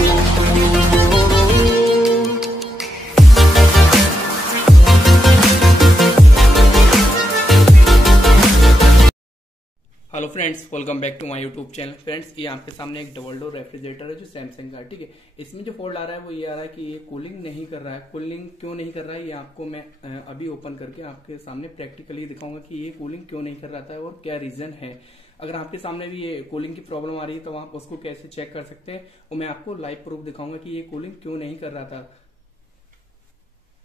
Hello friends, welcome back to my YouTube channel. Friends, ये आपके सामने एक डबल डोर रेफ्रिजरेटर है जो सैमसंग का है। ठीक है, इसमें जो फॉल्ट आ रहा है वो ये आ रहा है कि ये कूलिंग नहीं कर रहा है। कूलिंग क्यों नहीं कर रहा है ये आपको मैं अभी ओपन करके आपके सामने प्रैक्टिकली दिखाऊंगा कि ये कूलिंग क्यों नहीं कर रहा था और क्या रीजन है। अगर आपके सामने भी ये कूलिंग की प्रॉब्लम आ रही है तो आप उसको कैसे चेक कर सकते हैं और मैं आपको लाइव प्रूफ दिखाऊंगा कि ये कूलिंग क्यों नहीं कर रहा था।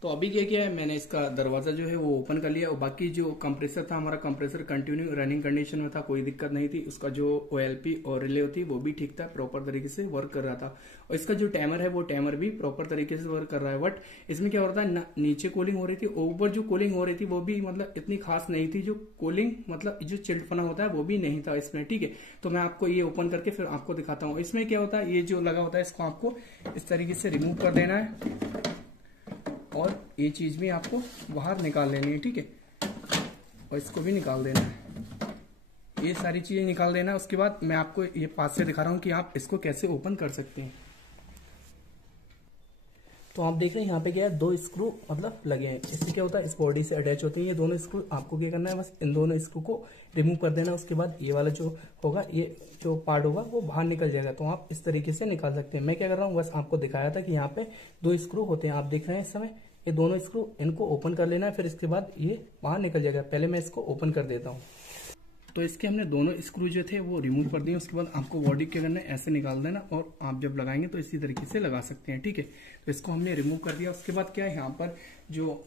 तो अभी क्या किया है, मैंने इसका दरवाजा जो है वो ओपन कर लिया और बाकी जो कंप्रेसर था, हमारा कंप्रेसर कंटिन्यू रनिंग कंडीशन में था, कोई दिक्कत नहीं थी। उसका जो OLP और रिले होती है वो भी ठीक था, प्रॉपर तरीके से वर्क कर रहा था। और इसका जो टाइमर है वो टाइमर भी प्रॉपर तरीके से वर्क कर रहा है। बट इसमें क्या हो रहा था, नीचे कूलिंग हो रही थी, ऊपर जो कूलिंग हो रही थी वो भी मतलब इतनी खास नहीं थी। जो कूलिंग मतलब जो चिल्डपना होता है वो भी नहीं था इसमें। ठीक है, तो मैं आपको ये ओपन करके फिर आपको दिखाता हूँ। इसमें क्या होता है, ये जो लगा होता है इसको आपको इस तरीके से रिमूव कर देना है और ये चीज भी आपको बाहर निकाल लेनी है। ठीक है, और इसको भी निकाल देना है, ये सारी चीजें निकाल देना है। उसके बाद मैं आपको ये पास से दिखा रहा हूं कि आप इसको कैसे ओपन कर सकते हैं। तो आप देख रहे हैं यहाँ पे क्या है, दो स्क्रू मतलब लगे हैं। इससे क्या होता है, इस बॉडी से अटैच होते हैं ये दोनों स्क्रू। आपको क्या करना है, बस इन दोनों स्क्रू को रिमूव कर देना है। उसके बाद ये वाला जो होगा, ये जो पार्ट होगा वो बाहर निकल जाएगा। तो आप इस तरीके से निकाल सकते हैं। मैं क्या कर रहा हूँ, बस आपको दिखाया था कि यहाँ पे दो स्क्रू होते हैं। आप देख रहे हैं इस समय ये दोनों स्क्रू, इनको ओपन कर लेना है, फिर इसके बाद ये बाहर निकल जाएगा। पहले मैं इसको ओपन कर देता हूँ। तो इसके हमने दोनों स्क्रू जो थे वो रिमूव कर दिए। उसके बाद आपको बॉडी क्या करना है, ऐसे निकाल देना और आप जब लगाएंगे तो इसी तरीके से लगा सकते हैं। ठीक है, तो इसको हमने रिमूव कर दिया। उसके बाद क्या है, यहाँ पर जो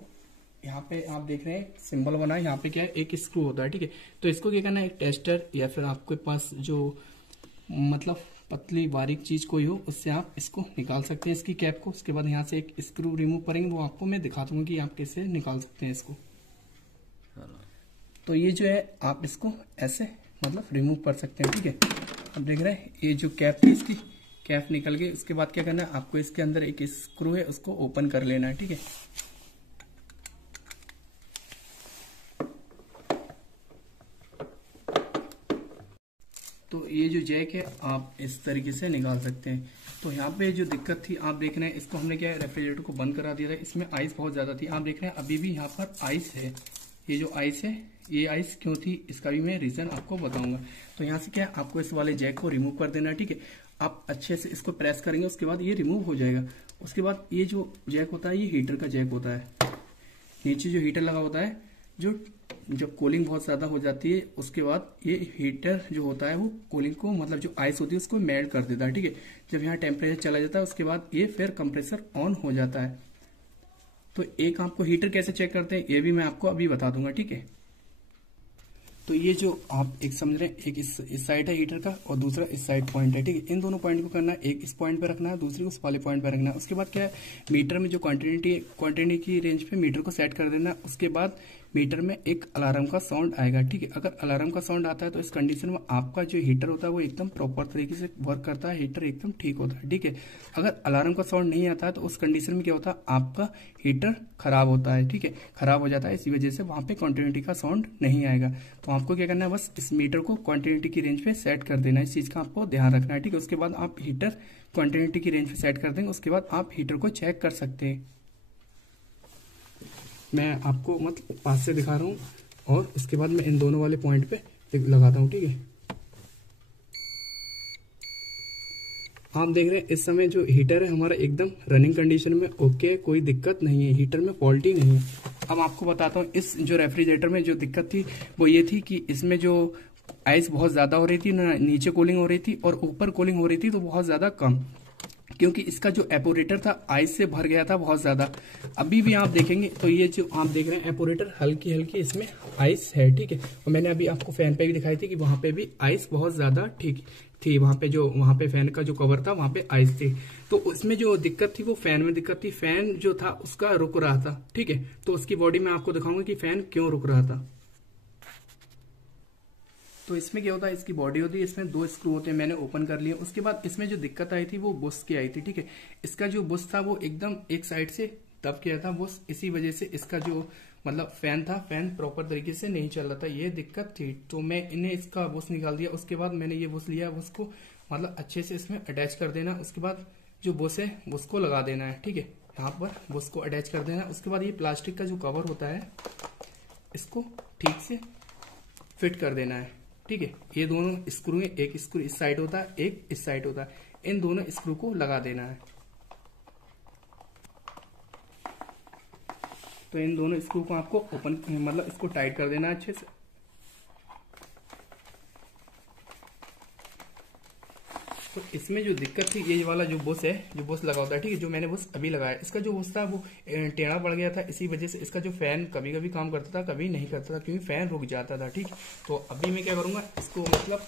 यहाँ पे आप देख रहे हैं सिंबल बना है, यहाँ पे क्या है एक स्क्रू होता है। ठीक है, तो इसको क्या करना है, एक टेस्टर या फिर आपके पास जो मतलब पतली बारीक चीज कोई हो उससे आप इसको निकाल सकते हैं, इसकी कैप को। उसके बाद यहाँ से एक स्क्रू रिमूव करेंगे, वो आपको मैं दिखा दूंगा कि आप कैसे निकाल सकते हैं इसको। तो ये जो है आप इसको ऐसे मतलब रिमूव कर सकते हैं। ठीक है, अब देख रहे हैं ये जो कैप थी इसकी कैप निकल गई। उसके बाद क्या करना है, आपको इसके अंदर एक स्क्रू है उसको ओपन कर लेना है। ठीक है, तो ये जो जैक है आप इस तरीके से निकाल सकते हैं। तो यहाँ पे जो दिक्कत थी आप देख रहे हैं, इसको हमने क्या है रेफ्रिजरेटर को बंद करा दिया था। इसमें आइस बहुत ज्यादा थी, आप देख रहे हैं अभी भी यहाँ पर आइस है। ये जो आइस है, ये आइस क्यों थी इसका भी मैं रीजन आपको बताऊंगा। तो यहाँ से क्या है, आपको इस वाले जैक को रिमूव कर देना है। ठीक है, आप अच्छे से इसको प्रेस करेंगे, उसके बाद ये रिमूव हो जाएगा। उसके बाद ये जो जैक होता है ये हीटर का जैक होता है। नीचे जो हीटर लगा होता है, जो जब कूलिंग बहुत ज्यादा हो जाती है उसके बाद ये हीटर जो होता है वो कूलिंग को मतलब जो आइस होती है उसको मेल्ट कर देता है। ठीक है, जब यहाँ टेम्परेचर चला जाता है उसके बाद ये फिर कंप्रेसर ऑन हो जाता है। तो एक आपको हीटर कैसे चेक करते हैं ये भी मैं आपको अभी बता दूंगा। ठीक है, तो ये जो आप एक समझ रहे हैं, एक इस साइड है हीटर का और दूसरा इस साइड पॉइंट है। ठीक है, इन दोनों पॉइंट को करना है, एक इस पॉइंट पे रखना है, दूसरी उस वाले पॉइंट पे रखना है। उसके बाद क्या है, मीटर में जो क्वांटिटी की रेंज पे मीटर को सेट कर देना। उसके बाद मीटर में एक अलार्म का साउंड आएगा। ठीक है, अगर अलार्म का साउंड आता है तो इस कंडीशन में आपका जो हीटर होता है वो एकदम प्रॉपर तरीके से वर्क करता है, हीटर एकदम ठीक होता है। ठीक है, अगर अलार्म का साउंड नहीं आता है तो उस कंडीशन में क्या होता है, आपका हीटर खराब होता है। ठीक है, खराब हो जाता है, इसी वजह से वहां पे कंटिन्यूटी का साउंड नहीं आएगा। तो आपको क्या करना है, बस इस मीटर को क्वांटिटी की रेंज पे सेट कर देना है। इस चीज का आपको ध्यान रखना है। ठीक है, उसके बाद आप हीटर क्वांटिटी की रेंज पे सेट कर देंगे, उसके बाद आप हीटर को चेक कर सकते हैं। मैं आपको मतलब पास से दिखा रहा हूँ और इसके बाद मैं इन दोनों वाले पॉइंट पे लगाता हूँ। ठीक है, आप देख रहे हैं इस समय जो हीटर है हमारा एकदम रनिंग कंडीशन में ओके, कोई दिक्कत नहीं है, हीटर में फॉल्ट ही नहीं है। अब आपको बताता हूँ, इस जो रेफ्रिजरेटर में जो दिक्कत थी वो ये थी कि इसमें जो आइस बहुत ज्यादा हो रही थी, नीचे कूलिंग हो रही थी और ऊपर कूलिंग हो रही थी तो बहुत ज्यादा कम, क्योंकि इसका जो एपोरेटर था आइस से भर गया था बहुत ज्यादा। अभी भी आप देखेंगे तो ये जो आप देख रहे हैं एपोरेटर हल्की हल्की इसमें आइस है। ठीक है, और मैंने अभी आपको फैन पे भी दिखाई थी कि वहां पे भी आइस बहुत ज्यादा ठीक थी। वहां पे फैन का जो कवर था वहां पे आइस थी। तो उसमें जो दिक्कत थी वो फैन में दिक्कत थी, फैन जो था उसका रुक रहा था। ठीक है, तो उसकी बॉडी में आपको दिखाऊंगा कि फैन क्यों रुक रहा था। तो इसमें क्या होता है, इसकी बॉडी होती है, इसमें दो स्क्रू होते हैं, मैंने ओपन कर लिए। उसके बाद इसमें जो दिक्कत आई थी वो बुश की आई थी। ठीक है, इसका जो बुश था वो एकदम एक साइड से दब गया था बुश, इसी वजह से इसका जो मतलब फैन था, फैन प्रॉपर तरीके से नहीं चल रहा था, ये दिक्कत थी। तो मैं इन्हें इसका बुश निकाल दिया। उसके बाद मैंने ये बुश लिया, बुश को मतलब अच्छे से इसमें अटैच कर देना। उसके बाद जो बुश है उसको लगा देना है। ठीक है, यहाँ पर बुश को अटैच कर देना है। उसके बाद ये प्लास्टिक का जो कवर होता है इसको ठीक से फिट कर देना है। ठीक है, ये दोनों स्क्रू हैं, एक स्क्रू इस साइड होता है, एक इस साइड होता है, इन दोनों स्क्रू को लगा देना है। तो इन दोनों स्क्रू को आपको ओपन मतलब इसको टाइट कर देना है अच्छे से। तो इसमें जो दिक्कत थी, ये वाला जो बुश है, जो बुश लगा होता है, ठीक है, जो मैंने बुश अभी लगाया, इसका जो बुश था वो टेढ़ा पड़ गया था। इसी वजह से इसका जो फैन कभी कभी काम करता था, कभी नहीं करता था, क्योंकि फैन रुक जाता था। ठीक, तो अभी मैं क्या करूंगा, इसको मतलब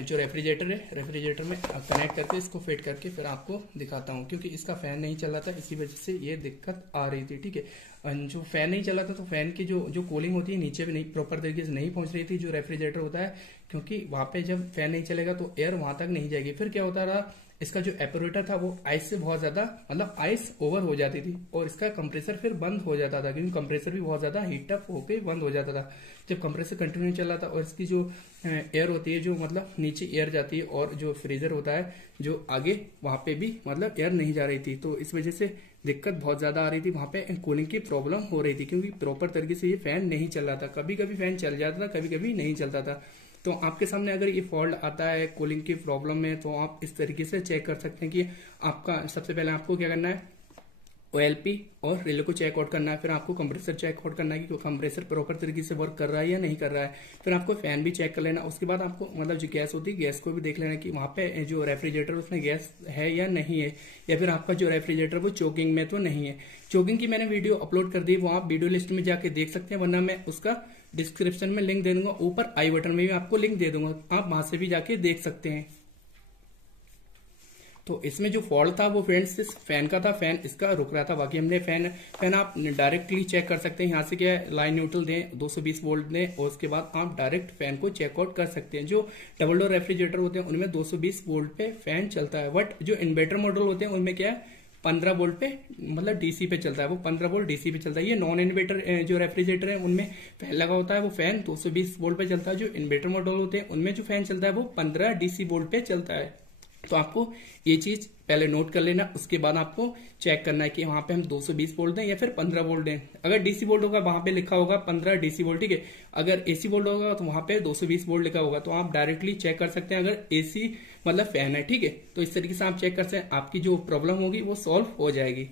जो रेफ्रिजरेटर है, रेफ्रिजरेटर में कनेक्ट करके इसको फिट करके फिर आपको दिखाता हूँ, क्योंकि इसका फैन नहीं चल रहा था, इसी वजह से ये दिक्कत आ रही थी। ठीक है, जो फैन नहीं चल रहा था तो फैन की जो कूलिंग होती है नीचे भी नहीं प्रॉपर तरीके से नहीं पहुंच रही थी, जो रेफ्रिजरेटर होता है, क्योंकि वहां पे जब फैन नहीं चलेगा तो एयर वहां तक नहीं जाएगी। फिर क्या होता रहा, इसका जो एपरेटर था वो आइस से बहुत ज्यादा मतलब आइस ओवर हो जाती थी और इसका कंप्रेसर फिर बंद हो जाता था, क्योंकि कंप्रेसर भी बहुत ज्यादा हीट अप होकर बंद हो जाता था जब कंप्रेसर कंटिन्यू चल रहा था। और इसकी जो एयर होती है, जो मतलब नीचे एयर जाती है, और जो फ्रीजर होता है जो आगे, वहां पे भी मतलब एयर नहीं जा रही थी। तो इस वजह से दिक्कत बहुत ज्यादा आ रही थी, वहां पे कूलिंग की प्रॉब्लम हो रही थी, क्योंकि प्रॉपर तरीके से ये फैन नहीं चल रहा था। कभी कभी फैन चल जाता था, कभी कभी नहीं चलता था। तो आपके सामने अगर ये फॉल्ट आता है कूलिंग की प्रॉब्लम में, तो आप इस तरीके से चेक कर सकते हैं कि आपका सबसे पहले आपको क्या करना है, OLP और रिले को चेक आउट करना है। फिर आपको कंप्रेसर चेक आउट करना है कि कंप्रेसर प्रॉपर तरीके से वर्क कर रहा है या नहीं कर रहा है। फिर आपको फैन भी चेक कर लेना। उसके बाद आपको मतलब जो गैस होती है, गैस को भी देख लेना कि वहां पे जो रेफ्रिजरेटर उसमें गैस है या नहीं है, या फिर आपका जो रेफ्रिजरेटर वो चोकिंग में तो नहीं है। चोकिंग की मैंने वीडियो अपलोड कर दी, वो आप वीडियो लिस्ट में जाके देख सकते हैं, वरना मैं उसका डिस्क्रिप्शन में लिंक दे दूंगा, ऊपर आई बटन में भी आपको लिंक दे दूंगा, आप वहां से भी जाके देख सकते हैं। तो इसमें जो फॉल्ट था वो फ्रेंड्स इस फैन का था, फैन इसका रुक रहा था। बाकी हमने फैन आप डायरेक्टली चेक कर सकते हैं, यहाँ से क्या है, लाइन न्यूट्रल दें, 220 वोल्ट दें, और उसके बाद आप डायरेक्ट फैन को चेकआउट कर सकते हैं। जो डबल डोर रेफ्रिजरेटर होते हैं उनमें 220 वोल्ट पे फैन चलता है, बट जो इन्वर्टर मॉडल होते हैं उनमें क्या है, 15 वोल्ट पे मतलब डीसी पे चलता है, वो 15 वोल्ट डीसी पे चलता है। ये नॉन इन्वर्टर जो रेफ्रिजरेटर है उनमें फैन लगा होता है, वो फैन 220 वोल्ट पे चलता है। जो इन्वर्टर मॉडल होते हैं उनमें जो फैन चलता है वो 15 डीसी वोल्ट पे चलता है। तो आपको ये चीज पहले नोट कर लेना, उसके बाद आपको चेक करना है कि वहां पे हम 220 वोल्ट दें या फिर 15 वोल्ट दें। अगर डीसी वोल्ट होगा वहां पे लिखा होगा 15 डीसी वोल्ट, ठीक है। अगर एसी वोल्ट होगा तो वहां पे 220 वोल्ट लिखा होगा, तो आप डायरेक्टली चेक कर सकते हैं अगर एसी मतलब फैन है, ठीक है। तो इस तरीके से आप चेक कर सकते हैं, आपकी जो प्रॉब्लम होगी वो सॉल्व हो जाएगी।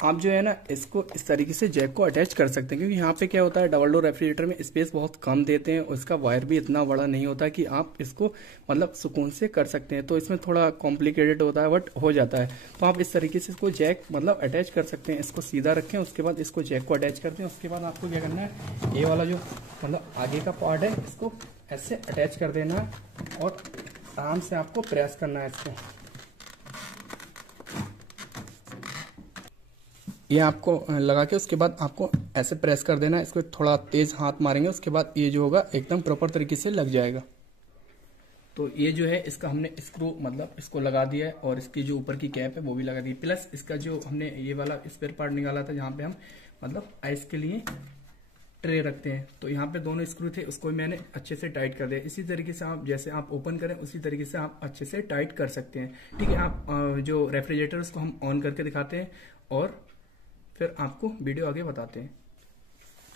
आप जो है ना इसको इस तरीके से जैक को अटैच कर सकते हैं, क्योंकि यहाँ पे क्या होता है, डबल डोर रेफ्रिजरेटर में स्पेस बहुत कम देते हैं और इसका वायर भी इतना बड़ा नहीं होता कि आप इसको मतलब सुकून से कर सकते हैं। तो इसमें थोड़ा कॉम्प्लिकेटेड होता है, बट हो जाता है। तो आप इस तरीके से इसको जैक मतलब अटैच कर सकते हैं। इसको सीधा रखें, उसके बाद इसको जैक को अटैच करते हैं। उसके बाद आपको क्या करना है, ये वाला जो मतलब आगे का पार्ट है इसको ऐसे अटैच कर देना है और आराम से आपको प्रेस करना है इसको। ये आपको लगा के उसके बाद आपको ऐसे प्रेस कर देना है, इसको थोड़ा तेज हाथ मारेंगे, उसके बाद ये जो होगा एकदम प्रॉपर तरीके से लग जाएगा। तो ये जो है इसका हमने स्क्रू मतलब इसको लगा दिया है, और इसकी जो ऊपर की कैप है वो भी लगा दी, प्लस इसका जो हमने ये वाला स्पेयर पार्ट निकाला था जहाँ पे हम मतलब आइस के लिए ट्रे रखते हैं, तो यहाँ पे दोनों स्क्रू थे, उसको मैंने अच्छे से टाइट कर दिया। इसी तरीके से आप जैसे आप ओपन करें उसी तरीके से आप अच्छे से टाइट कर सकते हैं, ठीक है। आप जो रेफ्रिजरेटर उसको हम ऑन करके दिखाते हैं और फिर आपको वीडियो आगे बताते हैं।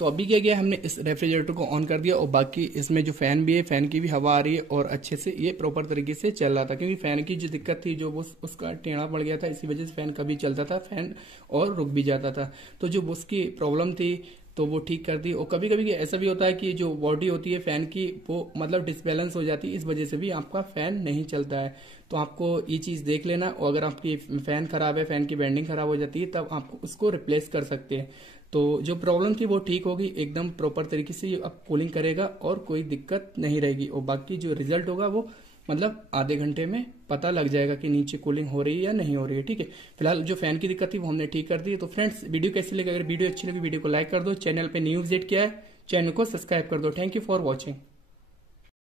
तो अभी क्या किया, हमने इस रेफ्रिजरेटर को ऑन कर दिया और बाकी इसमें जो फैन भी है, फैन की भी हवा आ रही है और अच्छे से ये प्रॉपर तरीके से चल रहा था, क्योंकि फैन की जो दिक्कत थी जो वो उसका टेढ़ा पड़ गया था, इसी वजह से फैन कभी चलता था फैन और रुक भी जाता था। तो जो उसकी प्रॉब्लम थी तो वो ठीक कर दी। और कभी कभी ऐसा भी होता है कि जो बॉडी होती है फैन की वो मतलब डिसबैलेंस हो जाती है, इस वजह से भी आपका फैन नहीं चलता है। तो आपको ये चीज देख लेना, और अगर आपकी फैन खराब है, फैन की बेंडिंग खराब हो जाती है, तब आप उसको रिप्लेस कर सकते हैं। तो जो प्रॉब्लम थी वो ठीक होगी, एकदम प्रॉपर तरीके से अब कूलिंग करेगा और कोई दिक्कत नहीं रहेगी। और बाकी जो रिजल्ट होगा वो मतलब आधे घंटे में पता लग जाएगा कि नीचे कूलिंग हो रही है या नहीं हो रही है, ठीक है। फिलहाल जो फैन की दिक्कत थी वो हमने ठीक कर दी। तो फ्रेंड्स वीडियो कैसी लगी, अगर वीडियो अच्छी लगी वीडियो को लाइक कर दो, चैनल पे न्यू विजिट किया है चैनल को सब्सक्राइब कर दो। Thank you for watching.